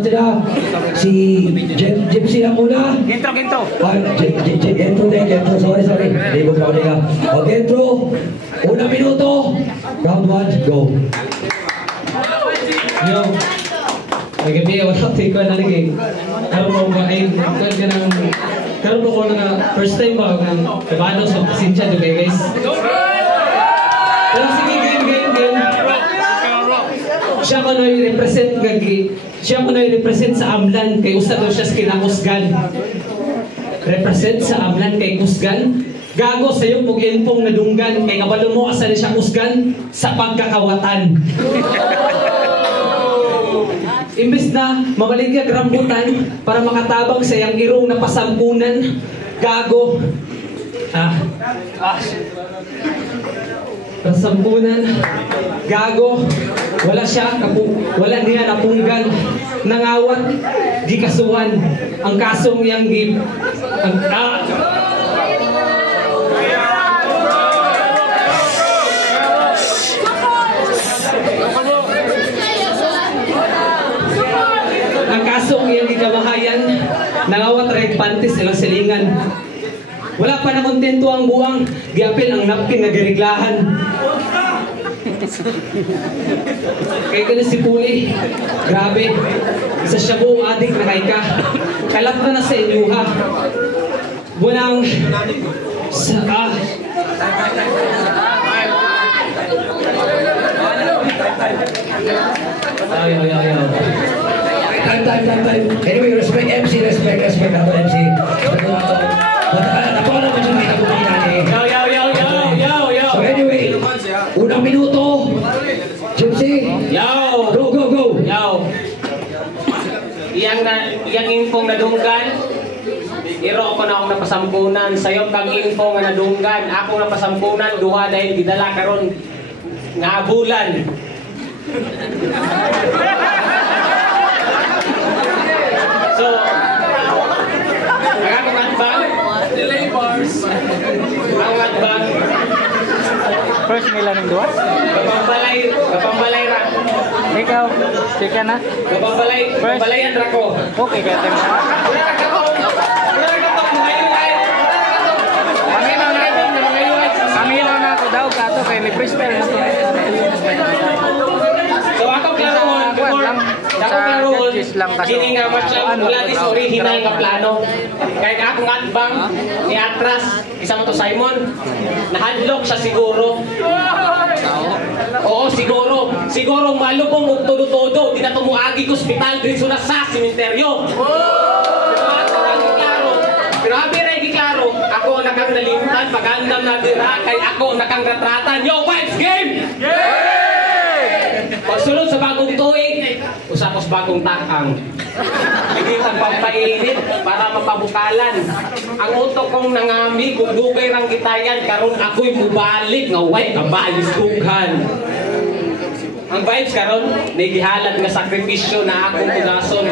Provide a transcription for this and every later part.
Sila, si Gypsy lang muna. Gentro. Gentro, sorry. Hindi ko pa kanina. O, Gentro, unang minuto. Round 1, go. Yo, ay gabi, wala ko na naging. Karoon mo ba ay karoon ko na first time ba ng kabado sa pasensya do guys. Pero sige game. Siya ko na i-represent gagi. Siya ko na i-represent sa Amlan kay usa daw siya sa kinakusgan. Represent sa Amlan kay kusgan. Gago sa'yo kung infong nadunggan kay kabalo mo asa siya kusgan sa pagkakawatan. Imbes na mamalig ka rambutan para makatabang sa iyang irong na pasampunan, gago. Pasampunan, gago. Wala niya napunggan. Nangawat, di kasuhan. Ang kasong iyang ang kasong iyang gikamahayan, nangawat red panties ilang silingan. Wala pa na kontento ang buwang, giapil ang napkin na gariglahan. Kaya ka na si Puli, grabe, sa Shabu adik na kay ka. Kalap na sa inyo ha. Walang Time. Anyway, respect MC, respect ako MC. Napaka naman siya may kabukinan eh. Yo. So anyway, unang minuto. Gypsy. Yo. Go. Yo. Iyang infong nadunggan. Iro ako na akong napasampunan. Sayo kang info nga nadunggan. Ako napasampunan. Duha dahil gidala karon nga bulan. So, ang atbang delay bars. Ang atbang first nila ng duwa? Kapambalay ra. Ikaw, sika na? Kapambalayan ra ko. Okay, kaya tayo. Pamilaw na ako daw ka to kay may freestyle na to. So ako klaroon before kini nga match wala is original nga plano. Kaya akong atbang ni Atras isa mo to Simon nahadlok siya siguro. Oo, siguro malubong og todo-todo di na tumuagi ko ospital diri sa sementeryo. Grabe ra giklaro. Ako nakang nalimtan pagandam na dira kay ako nakang retratan. Yo, vibes game. Pagsulod sa bagong tuig, usapos bagong takang. Hindi pampainit para mapabukalan. Ang utok kong nangami, kung dugay rang kitayan, karon ako'y mubalik nga way kabayis dughan. Ang vibes karon, nagihalad nga sakripisyo na akong punason.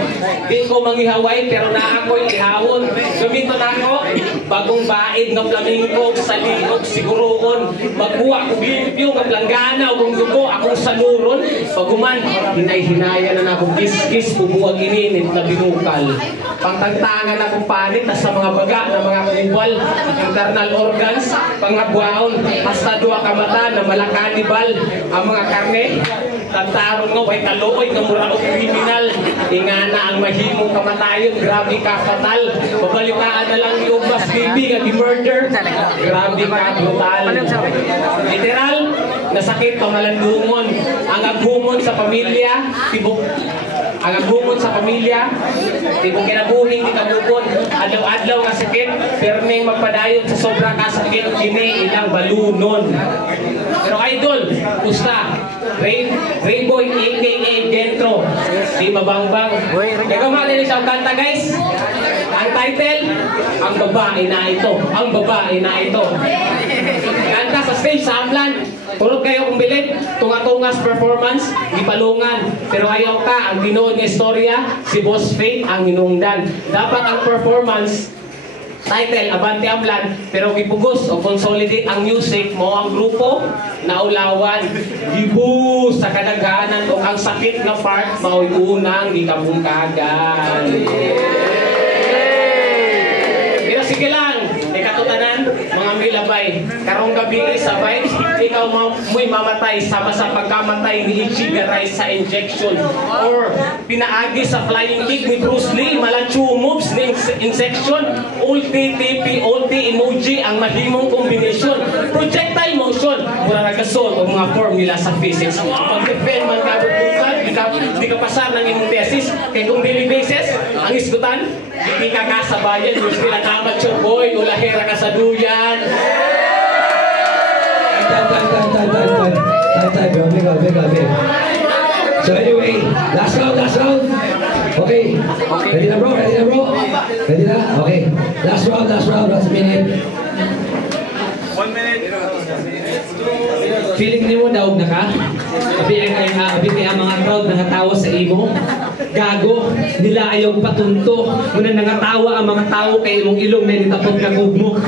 Di ko mangihaway pero na ako'y ihawon. Gamiton ako, bagong baid nga flamingo sa liog siguroon. Magbuwa ko limpyo nga planggana o kung dugo akong saluron. Paguman, hinay-hinaya na akong kiskis, bubuwag ininit na binukal. Pangtagtangan akong panit sa mga baga na mga kubal, internal organs, pangabwaon, hasta duwa kamata na malakanibal ang mga karne. Tantaron nga, way kaluoy nga mura o kriminal. Ingana ang mahimong kamatayon, grabe ka fatal. Babalitaan na lang yung mas baby nga di murder. Grabe ka brutal. Literal, nasakit pangalandungon. Ang aghumon sa pamilya, tibok. Ang aghumon sa pamilya, tibok kinabuhing di kabukon. Adlaw-adlaw nga sakit, perning magpadayon sa sobra kasakit, kini ilang balunon. Pero idol, gusta, Rainbow aka Gentro, di mabangbang. Nagawa nila siyang kanta guys. Ang title, Ang Babae na Ito. Ang Babae na Ito. Kanta sa stage sa Amlan. Turog kayo kung bilid, tunga-tungas performance, di palungan. Pero ayaw ka, ang tinuod nga istorya, si Boss Faith ang hinungdan. Dapat ang performance, title Abante Amlan, pero gipugos o consolidate ang music mo ang grupo na ulawan gibus sa kadaghanan o ang sakit nga part mao'y unang gikabungkagan. Pero sige lang, katutanan, mga milabay, karong gabi sa vibes, ikaw mo'y mamatay sama sa pagkamatay ni Ichigaray sa injection or pinaagi sa flying kick ni Bruce Lee, malancho moves ni insection, ulti, TP, ulti, emoji ang mahimong combination, projectile motion, mura nagasol o mga formula sa physics. Pag-defend man kabut-bukan, di ka pasar ng imong thesis, kay kung daily basis, ang isgutan, hindi ka kasabayan, yung sila kamat siya, boy, ulahera ka sa duyan. Time. So anyway, last round. Okay. Ready na bro? Ready na? Okay. Last round, last minute. 1 minute. Feeling niyo daog na ka? Abi kaya mga crowd nangatawa sa imo? Gago, nila ayaw patunto. Muna nangatawa ang mga tao kay imong ilong na nitapot na mo.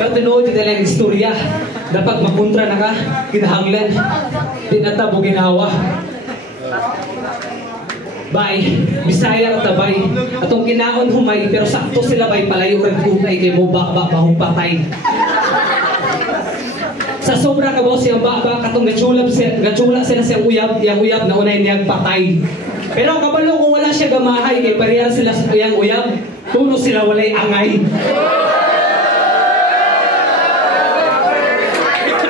Pero tinuod yung dalang istorya. Dapat makontra na ka, kinahanglan. Di natabo ginawa. Bay, Bisaya at Tabay. Atong kinaon humay, pero sakto sila bay palayo kag kunay kay mo bakba mahupatay. Sa sobra ka boss yung bakba katong gachula sila siyang uyab na unay niyang patay. Pero kabalo kung wala siya gamahay kay pareha sila sa tuyang uyab, tuno sila walay angay.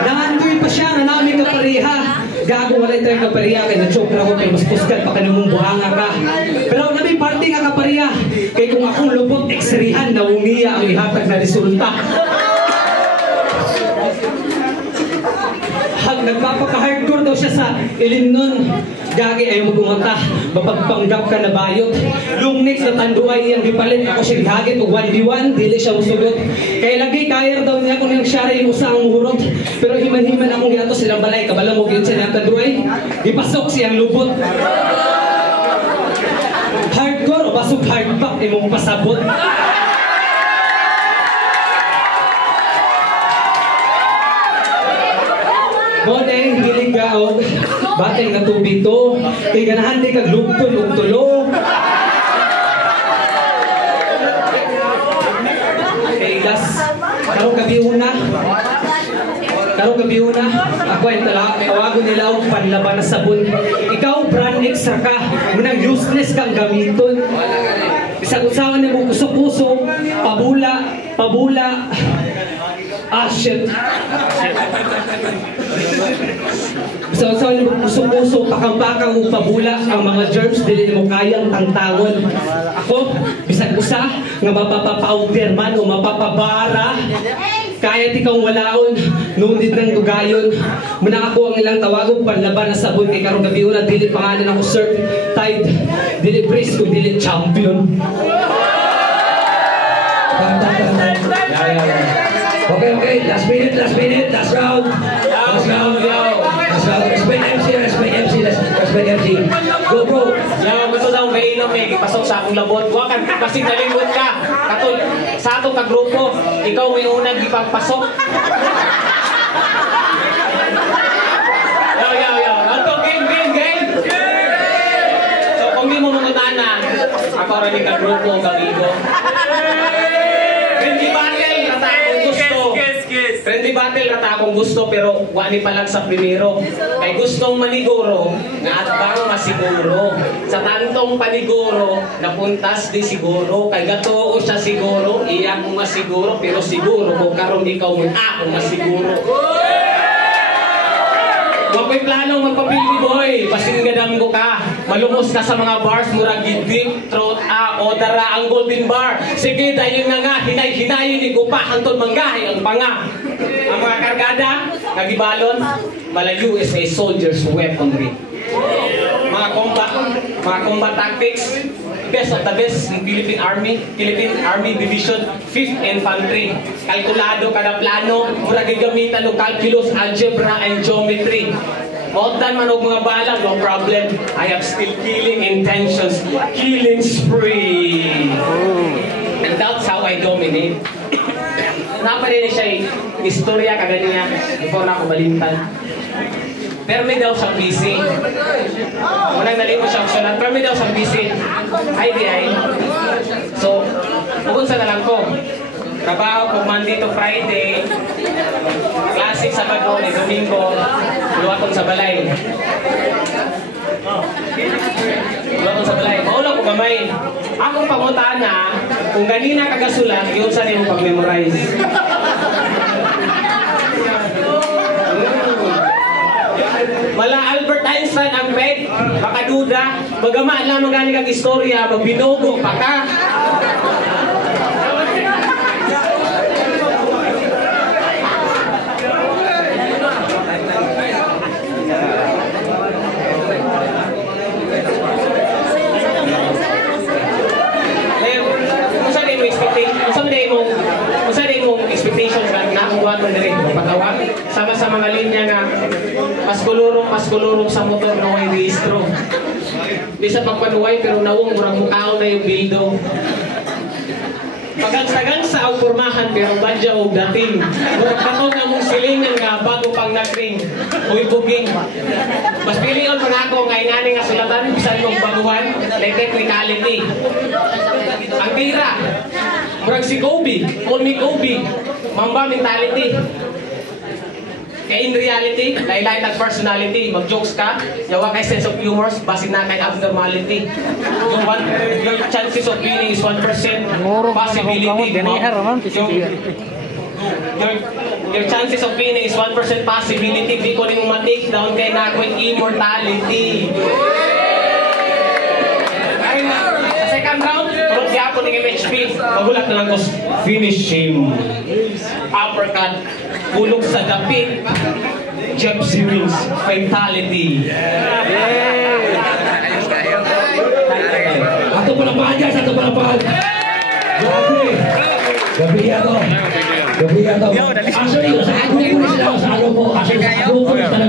Nangandoy pa siya na namin kapareha. Gago walay tayo kapareha kay na-choke na ko pero mas puskat pa ka namang buhanga ka. Pero namin party nga kapareha kay kung akong lupot eksrihan na ungiya ang ihatag na resulta. Nagpapaka-hardcore daw siya sa ilimnon. Gagi ayaw magumata, mapagpanggap ka na bayot. Lungnik na tanduay iyang gipalit. Ako siya gihagit o 1v1, dili siya musugot. Kaya lagi kaya daw niya kung yung syari yung usang muhurot. Pero himan-himan akong giato silang balay. Kabala mo yun siya ng tanduay. Ipasok siyang lubot. Hardcore o basog hardback, imong pasabot. Modeng, hilig ka o bateng na tubig to. Kaya ganahan di kag lugtol o tulo. Okay, last. Karong gabi una. Ako ay tawagon nila ang panlaban na sabon. Ikaw, brand extra ka. Munang useless kang gamiton. Bisag usawan na mong kusok-kusok. Pabula. Ah, shit. So kusog-kusog, pakang-pakang o pabula ang mga germs, dili mo kayang tangtangon. Ako, bisag usa, nga mapapapauder man o mapapabara, kaya ikaw walaon, nunid ng dugayon. Muna ako ang ilang tawagong panlaban na sabon, kay karong gabi una, dili pangalan ako surf, tide, dili brace kung dili champion. Okay, last minute, last round. Respect MC. Go bro. Yaw, gusto daw mainom eh, pasok sa akong labot. Huwag kasi nalingkod ka. Katol, sa atong kagrupo, ikaw may unang ipagpasok. Yaw. Ato, game. So, kung di mo mangutana, ako rin yung kagrupo, kamigo. Friendly battle rata akong gusto pero wani pa lang sa primero. Kay gustong maniguro nga at bang masiguro. Sa tantong paniguro napuntas di siguro. Kay gatoo siya siguro, iya kong masiguro pero siguro kung karon ikaw mo akong masiguro. Huwag ko'y planong magpapili boy, pasinggadam ko ka. Malumos ka sa mga bars, murag deep throat o dara ang golden bar. Sige, dayon nga, hinay-hinayin ni Gupa, hantod manggahi ang panga. Ang mga kargada, nagibalon, mala USA soldiers weaponry. Mga combat tactics, best of the best ng Philippine Army Division 5th Infantry. Kalkulado kada plano, mura gagamitan ng calculus, algebra, and geometry. Kautan man og mga bala, no problem. I have still killing intentions. Killing spree. And that's how I dominate. Naparin siya istorya kaganyan before na ako balintan. Pero may daw siyang busy. Unang nalimo siyang sulat, pero may daw siyang busy. Ay, di ay. So, pupunsa na lang ko. Trabaho ko Monday to Friday. Classic Sabado, ni Domingo. Luwatong sa balay. Luwatong sa balay. Maulang ko gamay. Akong pangutaan na, kung ganina kagasulat, yun sa rin mo pag-memorize. Wala Albert Einstein ang peg, makaduda, magamaan lang magaling ang istorya, magbinogo pa ka. Expectations na kuha mo diri pagawag sama sa mga linya nga paskulurong sa motor na way rehistro. Di sa pagpanuway pero nawong murang mukhaon na yung bildo. Pagagsagan sa ang pormahan pero badya og dating. Murag kato nga mong silingan nga bago pang nagring. Uy buging. Mas pilion pa nga ako nga ingani nga sulatan bisan mong baguhan like technicality. Ang tira. Murag si Kobe, call me Kobe. Mamba mentality. Kaya in reality, lain-lain ang personality. Mag-jokes ka, yawa kay sense of humor, basin na kay abnormality. Your chances of winning is 1%. Possibility. Your chances of winning is 1% possibility. Di ko rin matik down kay nakwing immortality. Sa second round, turot siya ako ng MHP. Magulat na lang ko, finish him. Uppercut, bulog sa dapit. Jeff Simmons, fatality. Ato palapahan guys, ato palapahan. Grabe. Gabi yato. Gabi yato. Actually, sa ako po sila, sa ano po. Actually, sa ako po sila